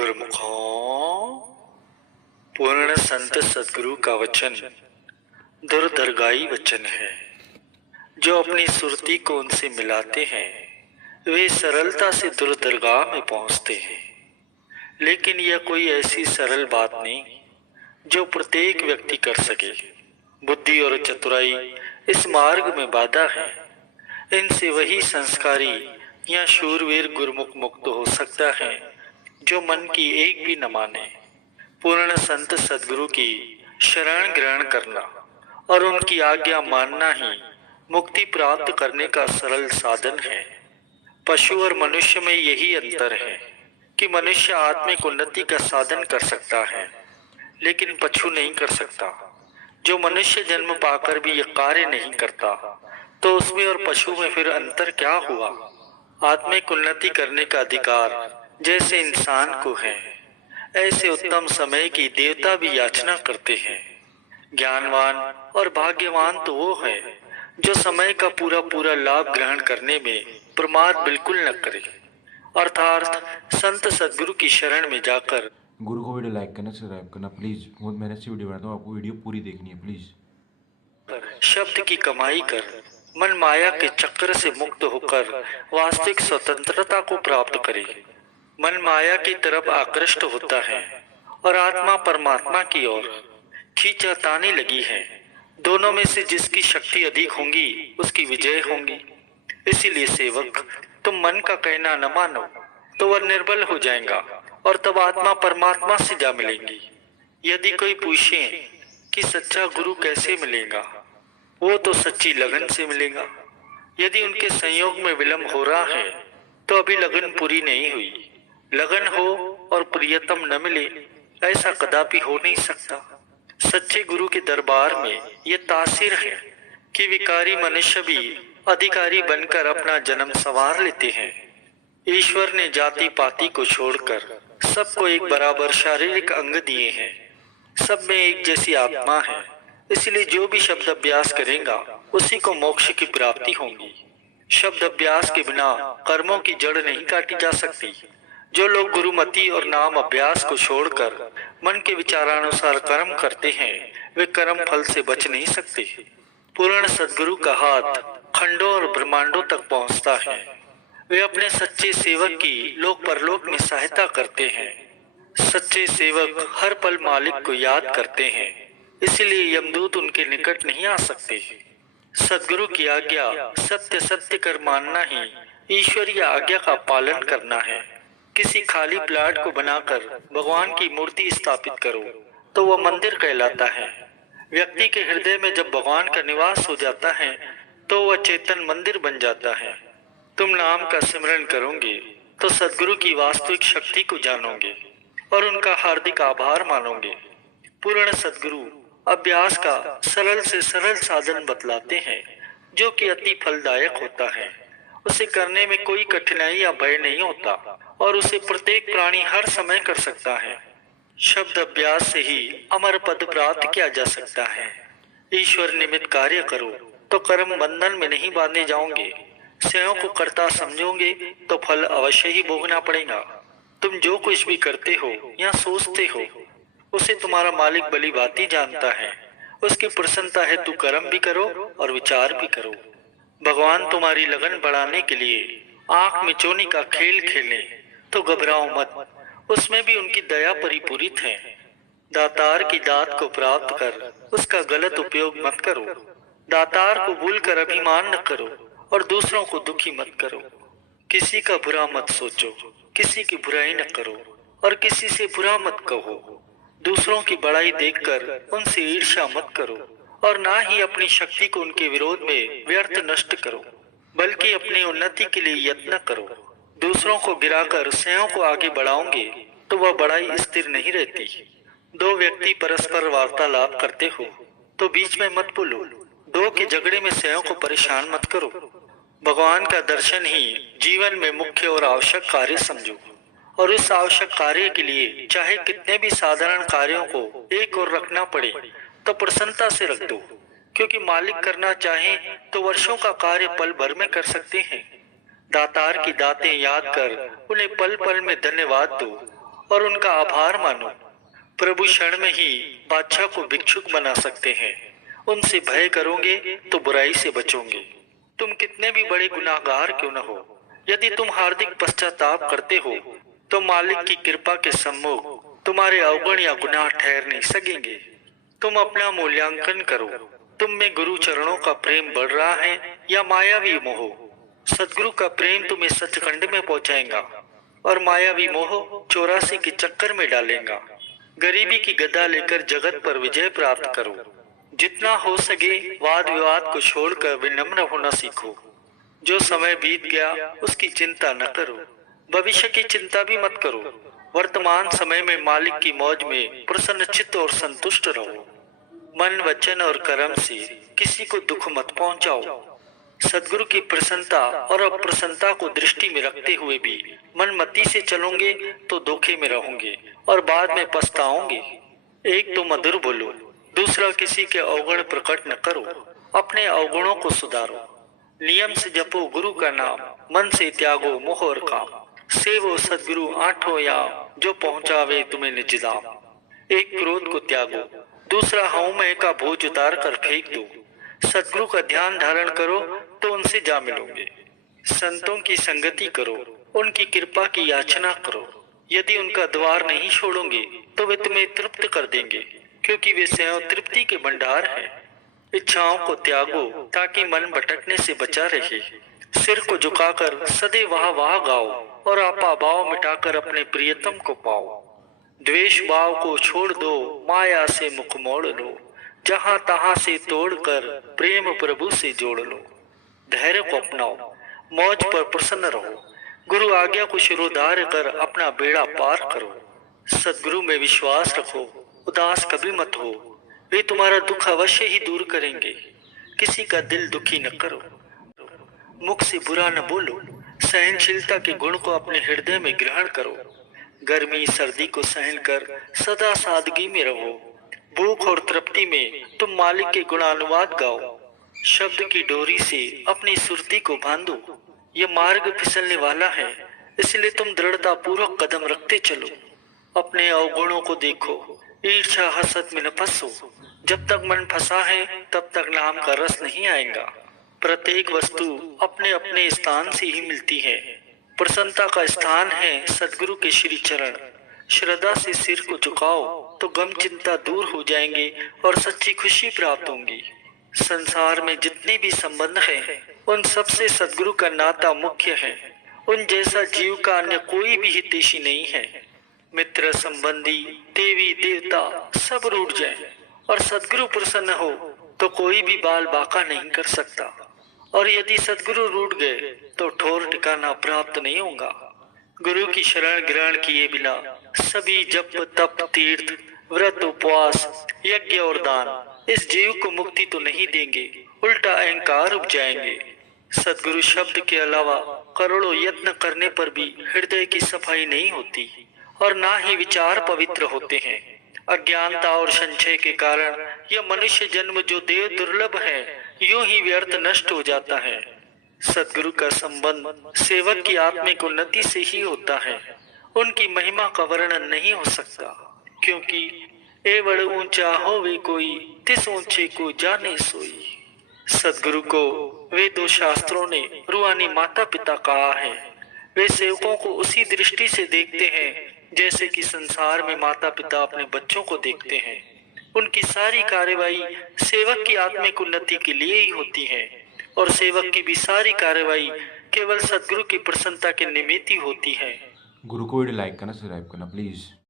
गुरुमुखों, पूर्ण संत सदगुरु का वचन दुर्दरगाई वचन है। जो अपनी सुरती को उनसे मिलाते हैं वे सरलता से दुर्दरगाह में पहुंचते हैं। लेकिन यह कोई ऐसी सरल बात नहीं जो प्रत्येक व्यक्ति कर सके। बुद्धि और चतुराई इस मार्ग में बाधा है। इनसे वही संस्कारी या शूरवीर गुरुमुख मुक्त हो सकता है जो मन की एक भी न माने। पूर्ण संत सदगुरु की शरण ग्रहण करना और उनकी आज्ञा मानना ही मुक्ति प्राप्त करने का सरल साधन है। पशु और मनुष्य में यही अंतर है कि मनुष्य आत्मिक उन्नति का साधन कर सकता है लेकिन पशु नहीं कर सकता। जो मनुष्य जन्म पाकर भी यह कार्य नहीं करता तो उसमें और पशु में फिर अंतर क्या हुआ। आत्मिक उन्नति करने का अधिकार जैसे इंसान को है ऐसे उत्तम समय की देवता भी याचना करते हैं। ज्ञानवान और भाग्यवान तो वो है जो समय का पूरा पूरा लाभ ग्रहण करने में प्रमाद बिल्कुल न करे, अर्थात संत सदगुरु की शरण में जाकर। गुरु को वीडियो लाइक करना, सब्सक्राइब करना प्लीज। बहुत मेहनत से वीडियो बनाता हूँ, आपको वीडियो पूरी देखनी है प्लीज। शब्द की कमाई कर मन माया के चक्र से मुक्त होकर वास्तविक स्वतंत्रता को प्राप्त करे। मन माया की तरफ आकृष्ट होता है और आत्मा परमात्मा की ओर खींचातानी लगी है। दोनों में से जिसकी शक्ति अधिक होगी उसकी विजय होगी। इसीलिए सेवक, तुम मन का कहना न मानो तो वह निर्बल हो जाएगा और तब आत्मा परमात्मा से जा मिलेंगी। यदि कोई पूछे कि सच्चा गुरु कैसे मिलेगा, वो तो सच्ची लगन से मिलेगा। यदि उनके संयोग में विलंब हो रहा है तो अभी लगन पूरी नहीं हुई। लगन हो और प्रियतम न मिले ऐसा कदापि हो नहीं सकता। सच्चे गुरु के दरबार में यह तासीर है कि विकारी मनुष्य भी अधिकारी बनकर अपना जन्म संवार लेते हैं। ईश्वर ने जाति पाति को छोड़कर सबको एक बराबर शारीरिक अंग दिए हैं। सब में एक जैसी आत्मा है। इसलिए जो भी शब्द अभ्यास करेगा उसी को मोक्ष की प्राप्ति होगी। शब्द अभ्यास के बिना कर्मों की जड़ नहीं काटी जा सकती। जो लोग गुरुमति और नाम अभ्यास को छोड़कर मन के विचारानुसार कर्म करते हैं वे कर्म फल से बच नहीं सकते। पूर्ण सदगुरु का हाथ खंडों और ब्रह्मांडों तक पहुंचता है। वे अपने सच्चे सेवक की लोक परलोक में सहायता करते हैं। सच्चे सेवक हर पल मालिक को याद करते हैं, इसलिए यमदूत उनके निकट नहीं आ सकते। सदगुरु की आज्ञा सत्य सत्य कर मानना ही ईश्वरीय आज्ञा का पालन करना है। किसी खाली प्लाट को बनाकर भगवान की मूर्ति स्थापित करो तो वह मंदिर कहलाता है। व्यक्ति के हृदय में जब भगवान का निवास हो जाता है तो वह चेतन मंदिर बन जाता है। तुम नाम का सिमरन करोगे तो सदगुरु की वास्तविक शक्ति को जानोगे और उनका हार्दिक आभार मानोगे। पूर्ण सदगुरु अभ्यास का सरल से सरल साधन बतलाते हैं जो कि अति फलदायक होता है। उसे करने में कोई कठिनाई या भय नहीं होता और उसे प्रत्येक प्राणी हर समय कर सकता है। शब्द अभ्यास से ही अमर पद प्राप्त किया जा सकता है। ईश्वर निमित्त कार्य करो तो कर्म बंधन में नहीं बांधे जाओगे। स्वयं को कर्ता समझोगे तो फल अवश्य ही भोगना पड़ेगा। तुम जो कुछ भी करते हो या सोचते हो उसे तुम्हारा मालिक भली भांति जानता है। उसकी प्रसन्नता है तू कर्म भी करो और विचार भी करो। भगवान तुम्हारी लगन बढ़ाने के लिए आंख मिचौनी का खेल खेले तो घबराओ मत, उसमें भी उनकी दया परिपूरित है। दातार की दात को प्राप्त कर उसका गलत उपयोग मत करो। दातार को भूलकर अभिमान न करो और दूसरों को दुखी मत करो। किसी का बुरा मत सोचो, किसी की बुराई न करो और किसी से बुरा मत कहो। दूसरों की बड़ाई देखकर उनसे ईर्ष्या मत करो और ना ही अपनी शक्ति को उनके विरोध में व्यर्थ नष्ट करो, बल्कि अपनी उन्नति के लिए यत्न करो। दूसरों को गिराकर स्वयं को आगे बढ़ाओगे तो वह बड़ाई स्थिर नहीं रहती। दो व्यक्ति परस्पर वार्तालाप करते हो तो बीच में मत बोलो। दो के झगड़े में स्वयं को परेशान मत करो। भगवान का दर्शन ही जीवन में मुख्य और आवश्यक कार्य समझो और उस आवश्यक कार्य के लिए चाहे कितने भी साधारण कार्यों को एक और रखना पड़े तो प्रसन्नता से रख दो, क्योंकि मालिक करना चाहे तो वर्षों का कार्य पल भर में कर सकते हैं। दातार की दातें याद कर उन्हें पल पल में धन्यवाद दो और उनका आभार मानो। प्रभु क्षण में ही बादशाह को भिक्षुक बना सकते हैं। उनसे भय करोगे तो बुराई से बचोगे। तुम कितने भी बड़े गुनाहगार क्यों न हो, यदि तुम हार्दिक पश्चाताप करते हो तो मालिक की कृपा के सम्मुख तुम्हारे अवगुण या गुनाह ठहर नहीं सकेंगे। तुम अपना मूल्यांकन करो, तुम में गुरु चरणों का प्रेम बढ़ रहा है या मायावी मोह। सदगुरु का प्रेम तुम्हें सचखंड में पहुंचाएगा और मायावी मोह 84 के चक्कर में डालेगा। गरीबी की गदा लेकर जगत पर विजय प्राप्त करो। जितना हो सके वाद विवाद को छोड़कर विनम्र होना सीखो। जो समय बीत गया उसकी चिंता न करो, भविष्य की चिंता भी मत करो। वर्तमान समय में मालिक की मौज में प्रसन्नचित्त और संतुष्ट रहो। मन, वचन और कर्म से किसी को दुख मत पहुंचाओ। सदगुरु की प्रसन्नता और अप्रसन्नता को दृष्टि में रखते हुए भी मनमति से चलोगे तो धोखे में रहोगे और बाद में पछताओगे। एक तो मधुर बोलो, दूसरा किसी के अवगुण प्रकट न करो। अपने अवगुणों को सुधारो। नियम से जपो गुरु का नाम, मन से त्यागो मोह और काम। सेवो सदगुरु आठों याम, जो पहुंचावे तुम्हें निज धाम। एक क्रोध को त्यागो, दूसरा हऊमय का बोझ उतार कर फेंक दो। सदगुरु का ध्यान धारण करो तो उनसे जा मिलोगे। संतों की संगति करो, उनकी कृपा की याचना करो। यदि उनका द्वार नहीं छोड़ोगे तो वे तुम्हें तृप्त कर देंगे, क्योंकि वे स्वयं तृप्ति के भंडार हैं। इच्छाओं को त्यागो ताकि मन भटकने से बचा रहे। सिर को झुकाकर सदैव वाह वाह गाओ और आपा भाव मिटाकर अपने प्रियतम को पाओ। द्वेष भाव को छोड़ दो, माया से मुख मोड़ लो। जहां तहां से तोड़कर प्रेम प्रभु से जोड़ लो। धैर्य को अपनाओ, मौज पर प्रसन्न रहो। गुरु आज्ञा को शिरोधार्य कर अपना बेड़ा पार करो। सदगुरु में विश्वास रखो, उदास कभी मत हो। वे तुम्हारा दुख अवश्य ही दूर करेंगे। किसी का दिल दुखी न करो, मुख से बुरा न बोलो। सहनशीलता के गुण को अपने हृदय में ग्रहण करो। गर्मी सर्दी को सहन कर सदा सादगी में रहो। भूख और तृप्ति में तुम मालिक के गुणानुवाद गाओ। शब्द की डोरी से अपनी सुरती को बांधो। यह मार्ग फिसलने वाला है, इसलिए तुम दृढ़ता पूर्वक कदम रखते चलो। अपने अवगुणों को देखो, ईर्ष्या हसद में न फंसो। जब तक मन फंसा है तब तक नाम का रस नहीं आएगा। प्रत्येक वस्तु अपने अपने स्थान से ही मिलती है। प्रसन्नता का स्थान है सदगुरु के श्री चरण। श्रद्धा से सिर को झुकाओ तो गम चिंता दूर हो जाएंगे और सच्ची खुशी प्राप्त होंगी। संसार में जितने भी संबंध हैं, उन सबसे सदगुरु का नाता मुख्य है। उन जैसा जीव का अन्य कोई भी हितैषी नहीं है। मित्र, संबंधी, देवी देवता सब रूठ जाए और सदगुरु प्रसन्न हो तो कोई भी बाल बाका नहीं कर सकता। और यदि सदगुरु रूठ गए तो ठोर ठिकाना प्राप्त नहीं होगा। गुरु की शरण ग्रहण किए बिना सभी जप तप तीर्थ व्रत उपवास यज्ञ और दान इस जीव को मुक्ति तो नहीं देंगे, उल्टा अहंकार उपजाएंगे। सदगुरु शब्द के अलावा करोड़ों यत्न करने पर भी हृदय की सफाई नहीं होती और ना ही विचार पवित्र होते हैं। अज्ञानता और संशय के कारण यह मनुष्य जन्म जो देव दुर्लभ है, यूं ही व्यर्थ नष्ट हो जाता है। सदगुरु का संबंध सेवक की आत्मिक उन्नति से ही होता है। उनकी महिमा का वर्णन नहीं हो सकता, क्योंकि एवड़ ऊंचा होवे कोई, तिस ऊंचे को जाने सोई। सदगुरु को वेदों शास्त्रों ने रूहानी माता पिता कहा है। वे सेवकों को उसी दृष्टि से देखते हैं जैसे कि संसार में माता पिता अपने बच्चों को देखते हैं। उनकी सारी कार्यवाही सेवक की आत्मिक उन्नति के लिए ही होती है और सेवक की भी सारी कार्यवाही केवल सदगुरु की प्रसन्नता के निमित्त ही होती है। गुरु को वीडियो लाइक करना, सब्सक्राइब करना प्लीज़।